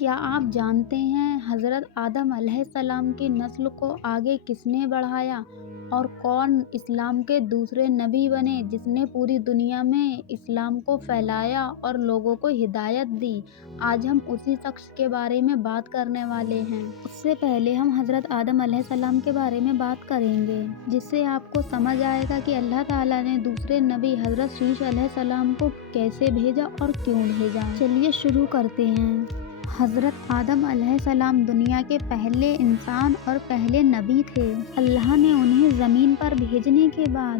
کیا آپ جانتے ہیں حضرت آدم علیہ السلام کی نسل کو آگے کس نے بڑھایا اور کون اسلام کے دوسرے نبی بنے جس نے پوری دنیا میں اسلام کو پھیلایا اور لوگوں کو ہدایت دی؟ آج ہم اسی شخص کے بارے میں بات کرنے والے ہیں۔ اس سے پہلے ہم حضرت آدم علیہ السلام کے بارے میں بات کریں گے، جس سے آپ کو سمجھ آئے گا کہ اللہ تعالیٰ نے دوسرے نبی حضرت شیش علیہ السلام کو کیسے بھیجا اور کیوں بھیجا۔ چلیے شروع کرتے ہیں۔ حضرت آدم علیہ السلام دنیا کے پہلے انسان اور پہلے نبی تھے۔ اللہ نے انہیں زمین پر بھیجنے کے بعد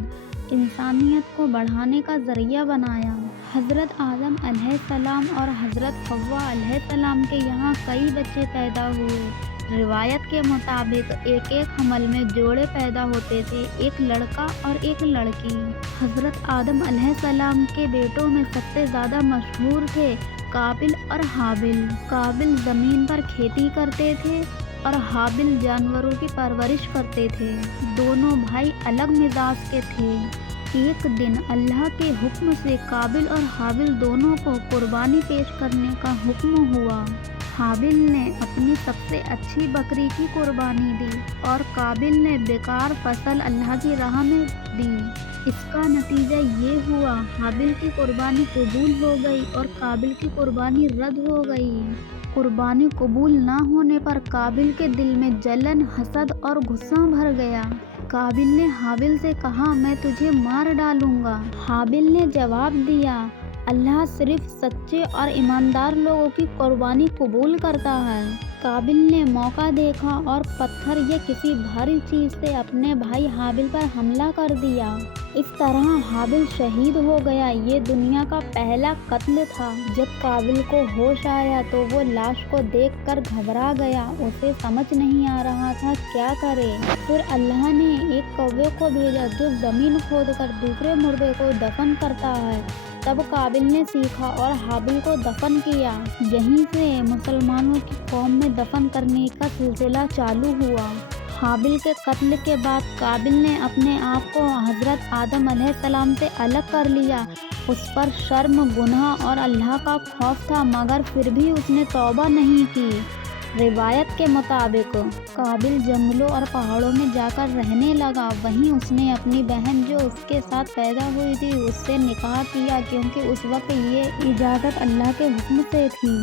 انسانیت کو بڑھانے کا ذریعہ بنایا۔ حضرت آدم علیہ السلام اور حضرت حوا علیہ السلام کے یہاں کئی بچے پیدا ہوئے۔ روایت کے مطابق ایک حمل میں جوڑے پیدا ہوتے تھے، ایک لڑکا اور ایک لڑکی۔ حضرت آدم علیہ السلام کے بیٹوں میں سب سے زیادہ مشہور تھے قابل اور حابل۔ قابل زمین پر کھیتی کرتے تھے اور حابل جانوروں کی پرورش کرتے تھے۔ دونوں بھائی الگ مزاج کے تھے۔ ایک دن اللہ کے حکم سے قابل اور حابل دونوں کو قربانی پیش کرنے کا حکم ہوا۔ حابل نے اپنی سب سے اچھی بکری کی قربانی دی اور قابل نے بیکار فصل اللہ کی راہ میں دی۔ اس کا نتیجہ یہ ہوا حابل کی قربانی قبول ہو گئی اور قابل کی قربانی رد ہو گئی۔ قربانی قبول نہ ہونے پر قابل کے دل میں جلن، حسد اور غصہ بھر گیا۔ قابل نے حابل سے کہا، میں تجھے مار ڈالوں گا۔ حابل نے جواب دیا، اللہ صرف سچے اور ایماندار لوگوں کی قربانی قبول کرتا ہے۔ قابل نے موقع دیکھا اور پتھر یا کسی بھاری چیز سے اپنے بھائی حابل پر حملہ کر دیا۔ اس طرح حابل شہید ہو گیا۔ یہ دنیا کا پہلا قتل تھا۔ جب قابل کو ہوش آیا تو وہ لاش کو دیکھ کر گھبرا گیا۔ اسے سمجھ نہیں آ رہا تھا کیا کرے۔ پھر اللہ نے ایک کوے کو بھیجا جو زمین کھود کر دوسرے مردے کو دفن کرتا ہے۔ تب قابل نے سیکھا اور حابل کو دفن کیا۔ یہیں سے مسلمانوں کی قوم میں دفن کرنے کا سلسلہ چالو ہوا۔ حابل کے قتل کے بعد قابل نے اپنے آپ کو حضرت آدم علیہ السلام سے الگ کر لیا۔ اس پر شرم، گناہ اور اللہ کا خوف تھا، مگر پھر بھی اس نے توبہ نہیں کی۔ روایت کے مطابق قابل جنگلوں اور پہاڑوں میں جا کر رہنے لگا۔ وہیں اس نے اپنی بہن جو اس کے ساتھ پیدا ہوئی تھی اس سے نکاح کیا، کیونکہ اس وقت یہ اجازت اللہ کے حکم سے تھی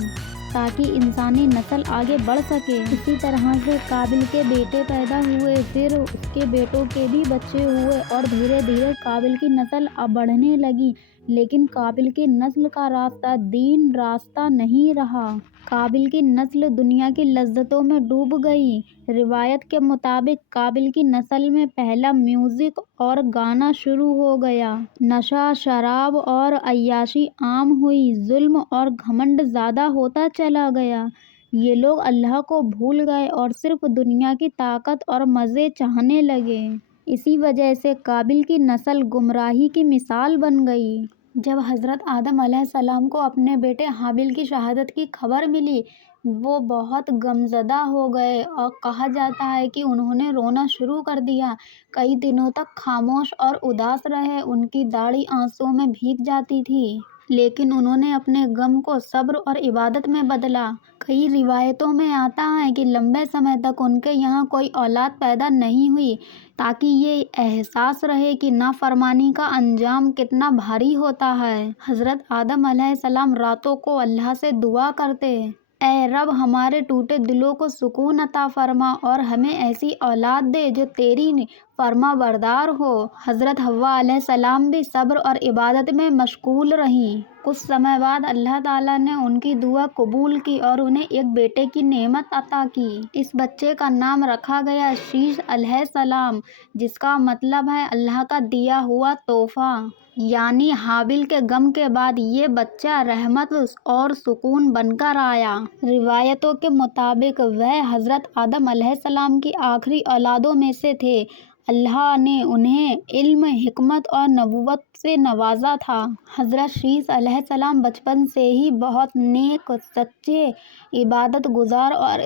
تاکہ انسانی نسل آگے بڑھ سکے۔ اسی طرح سے قابل کے بیٹے پیدا ہوئے، پھر اس کے بیٹوں کے بھی بچے ہوئے اور دھیرے دھیرے قابل کی نسل بڑھنے لگی۔ لیکن قابل کی نسل کا راستہ دین راستہ نہیں رہا۔ قابل کی نسل دنیا کی لذتوں میں ڈوب گئی۔ روایت کے مطابق قابل کی نسل میں پہلا میوزک اور گانا شروع ہو گیا۔ نشہ، شراب اور عیاشی عام ہوئی۔ ظلم اور گھمنڈ زیادہ ہوتا چلا گیا۔ یہ لوگ اللہ کو بھول گئے اور صرف دنیا کی طاقت اور مزے چاہنے لگے۔ اسی وجہ سے قابل کی نسل گمراہی کی مثال بن گئی۔ جب حضرت آدم علیہ السلام کو اپنے بیٹے حابل کی شہادت کی خبر ملی، وہ بہت غمزدہ ہو گئے اور کہا جاتا ہے کہ انہوں نے رونا شروع کر دیا۔ کئی دنوں تک خاموش اور اداس رہے۔ ان کی داڑھی آنسوؤں میں بھیگ جاتی تھی، لیکن انہوں نے اپنے غم کو صبر اور عبادت میں بدلا۔ کئی روایتوں میں آتا ہے کہ لمبے سمے تک ان کے یہاں کوئی اولاد پیدا نہیں ہوئی تاکہ یہ احساس رہے کہ نافرمانی کا انجام کتنا بھاری ہوتا ہے۔ حضرت آدم علیہ السلام راتوں کو اللہ سے دعا کرتے، اے رب ہمارے ٹوٹے دلوں کو سکون عطا فرما اور ہمیں ایسی اولاد دے جو تیری فرما بردار ہو۔ حضرت حوا علیہ السلام بھی صبر اور عبادت میں مشغول رہیں۔ کچھ سمے بعد اللہ تعالیٰ نے ان کی دعا قبول کی اور انہیں ایک بیٹے کی نعمت عطا کی۔ اس بچے کا نام رکھا گیا شیش علیہ السلام، جس کا مطلب ہے اللہ کا دیا ہوا تحفہ۔ یعنی حابل کے غم کے بعد یہ بچہ رحمت اور سکون بن کر آیا۔ روایتوں کے مطابق وہ حضرت آدم علیہ السلام کی آخری اولادوں میں سے تھے۔ اللہ نے انہیں علم، حکمت اور نبوت سے نوازا تھا۔ حضرت شیش علیہ السلام بچپن سے ہی بہت نیک، سچے، عبادت گزار اور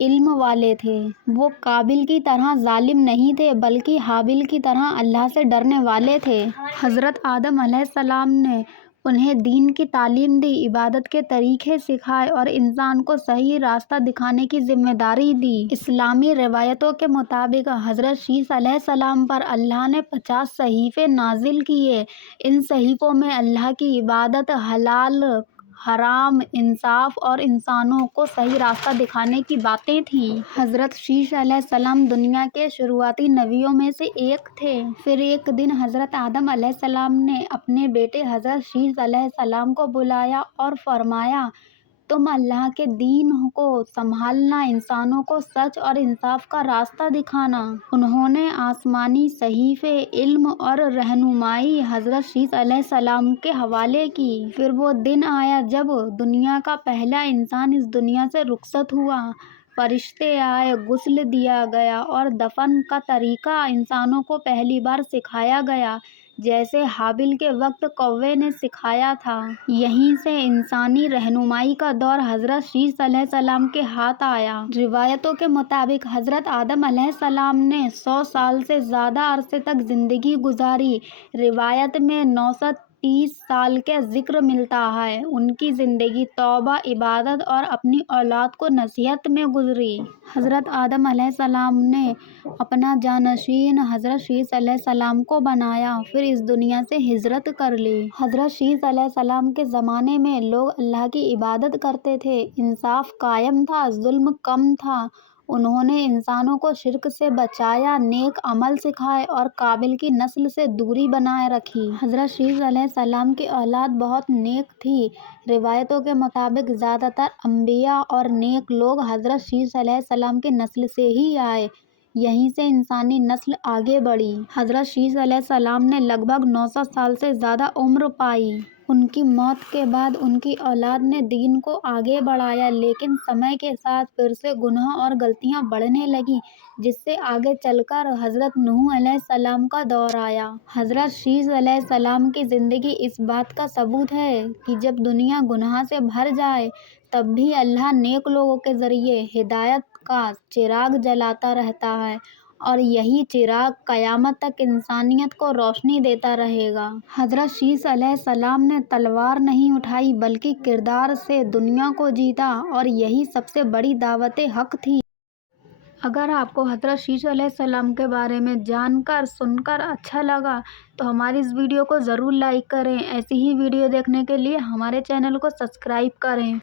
علم والے تھے۔ وہ قابل کی طرح ظالم نہیں تھے بلکہ حابل کی طرح اللہ سے ڈرنے والے تھے۔ حضرت آدم علیہ السلام نے انہیں دین کی تعلیم دی، عبادت کے طریقے سکھائے اور انسان کو صحیح راستہ دکھانے کی ذمہ داری دی۔ اسلامی روایتوں کے مطابق حضرت شیس علیہ السلام پر اللہ نے 50 صحیفے نازل کیے۔ ان صحیفوں میں اللہ کی عبادت، حلال حرام، انصاف اور انسانوں کو صحیح راستہ دکھانے کی باتیں تھیں۔ حضرت شیس علیہ السلام دنیا کے شروعاتی نبیوں میں سے ایک تھے۔ پھر ایک دن حضرت آدم علیہ السلام نے اپنے بیٹے حضرت شیس علیہ السلام کو بلایا اور فرمایا، تم اللہ کے دین کو سنبھالنا، انسانوں کو سچ اور انصاف کا راستہ دکھانا۔ انہوں نے آسمانی صحیفے، علم اور رہنمائی حضرت شیس علیہ السلام کے حوالے کی۔ پھر وہ دن آیا جب دنیا کا پہلا انسان اس دنیا سے رخصت ہوا۔ فرشتے آئے، غسل دیا گیا اور دفن کا طریقہ انسانوں کو پہلی بار سکھایا گیا، جیسے حابیل کے وقت کوے نے سکھایا تھا۔ یہیں سے انسانی رہنمائی کا دور حضرت شیس علیہ السلام کے ہاتھ آیا۔ روایتوں کے مطابق حضرت آدم علیہ السلام نے 100 سال سے زیادہ عرصے تک زندگی گزاری۔ روایت میں 930 سال کا ذکر ملتا ہے۔ ان کی زندگی توبہ، عبادت اور اپنی اولاد کو نصیحت میں گزری۔ حضرت آدم علیہ السلام نے اپنا جانشین حضرت شیس علیہ السلام کو بنایا، پھر اس دنیا سے ہجرت کر لی۔ حضرت شیس علیہ السلام کے زمانے میں لوگ اللہ کی عبادت کرتے تھے، انصاف قائم تھا، ظلم کم تھا۔ انہوں نے انسانوں کو شرک سے بچایا، نیک عمل سکھائے اور قابیل کی نسل سے دوری بنائے رکھی۔ حضرت شیس علیہ السلام کی اولاد بہت نیک تھی۔ روایتوں کے مطابق زیادہ تر انبیاء اور نیک لوگ حضرت شیس علیہ السلام کی نسل سے ہی آئے۔ یہیں سے انسانی نسل آگے بڑھی۔ حضرت شیس علیہ السلام نے لگ بھگ 900 سال سے زیادہ عمر پائی۔ ان کی موت کے بعد ان کی اولاد نے دین کو آگے بڑھایا، لیکن سمے کے ساتھ پھر سے گناہ اور غلطیاں بڑھنے لگیں، جس سے آگے چل کر حضرت نوح علیہ السلام کا دور آیا۔ حضرت شیس علیہ السلام کی زندگی اس بات کا ثبوت ہے کہ جب دنیا گناہ سے بھر جائے تب بھی اللہ نیک لوگوں کے ذریعے ہدایت کا چراغ جلاتا رہتا ہے، اور یہی چراغ قیامت تک انسانیت کو روشنی دیتا رہے گا۔ حضرت شیس علیہ السلام نے تلوار نہیں اٹھائی بلکہ کردار سے دنیا کو جیتا، اور یہی سب سے بڑی دعوت حق تھی۔ اگر آپ کو حضرت شیس علیہ السلام کے بارے میں جان کر، سن کر اچھا لگا تو ہماری اس ویڈیو کو ضرور لائک کریں۔ ایسی ہی ویڈیو دیکھنے کے لیے ہمارے چینل کو سبسکرائب کریں۔